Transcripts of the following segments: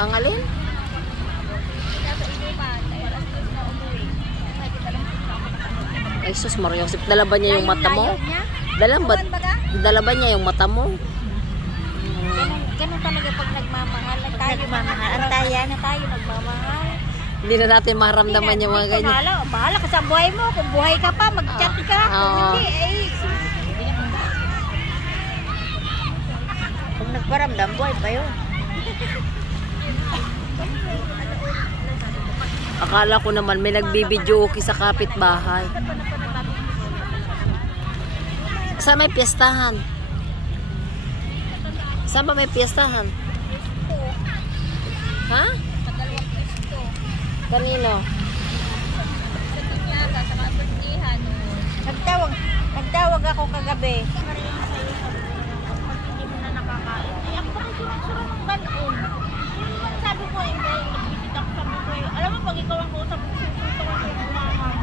Ang alin? Ay, sus, Mariosip. Dala ba niya yung mata mo? Dala ba niya yung mata mo? Ganun talaga pag nagmamahal. Nagmamahal. Antayan na tayo nagmamahal. Hindi na natin maramdaman yung mga ganyan. Bahala ka sa buhay mo. Kung buhay ka pa, mag-chat ka. Kung hindi, kung nagparamdam, buhay pa yun. Akala ko naman may nagbibidyo okay sa kapitbahay. Saan may piyestahan? Saan ba may piyestahan? Ha? Kanino? Nagtawag ako kagabi. Sabi ko, alam mo, pag ikaw ang kausap ko, susunod ako yung bumangan.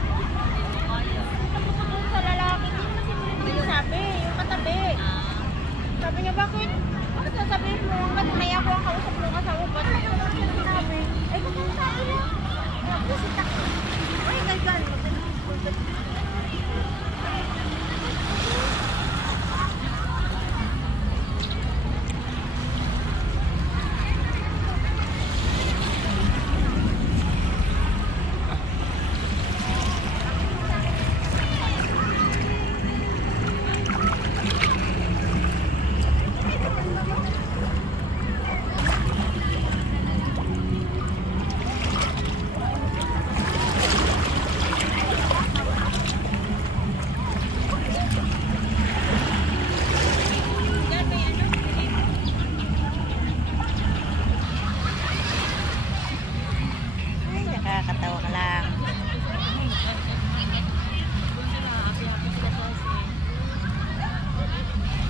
Tapos ako sa lalaki, hindi sabi, yung katabi. Sabi niya, bakit? Bakit sasabihin mo? Ba't may ako ang kausap ng asawa? Ba't may ako ang sinabi? Ay, kung yung sabi niya. Ay, kailan? Nakakatawa ka lang.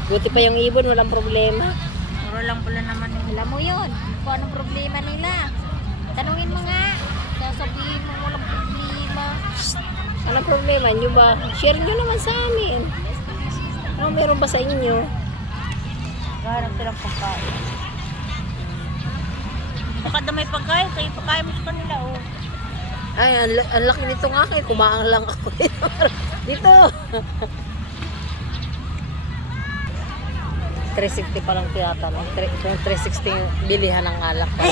Buti pa yung ibon, walang problema. Puro lang pala naman. Alam mo yun, kung anong problema nila. Tanungin mo nga. Sasabihin mo walang problema. Anong problema nyo ba? Share nyo naman sa amin. Ano meron ba sa inyo? Gahanap silang pagkain. Baka na may pagkain, kaya pagkain mo sa kanila, oh. Ay, ang laki nito nga akin. Kumaang lang ako. Dito. 360 pa lang tinatanong. Kung 360 bilihan ng alak pa.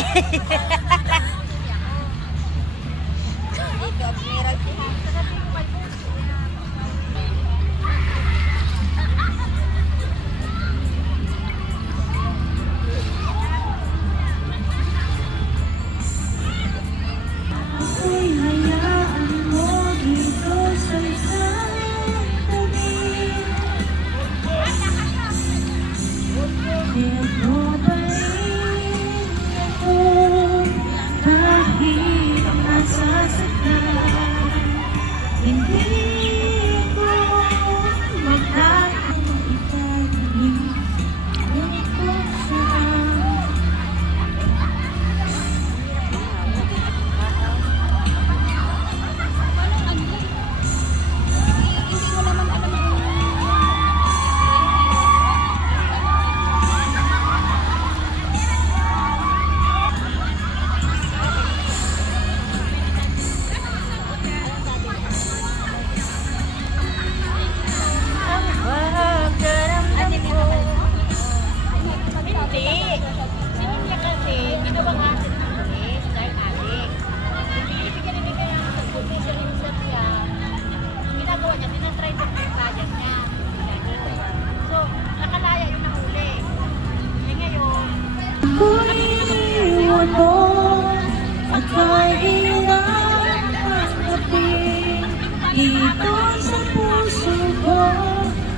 Dito sa puso ko,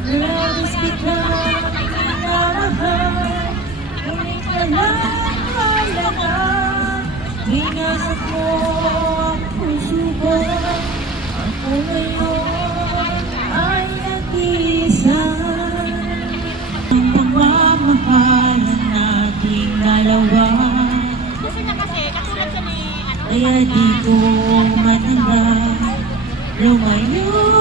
labis biglang minamahal. Ngunit nalala, hinasap mo ang puso ko. Ako ngayon ay nag-iisa. Ang pagmamahalan nating dalawa, kaya di ko matanda lumayo.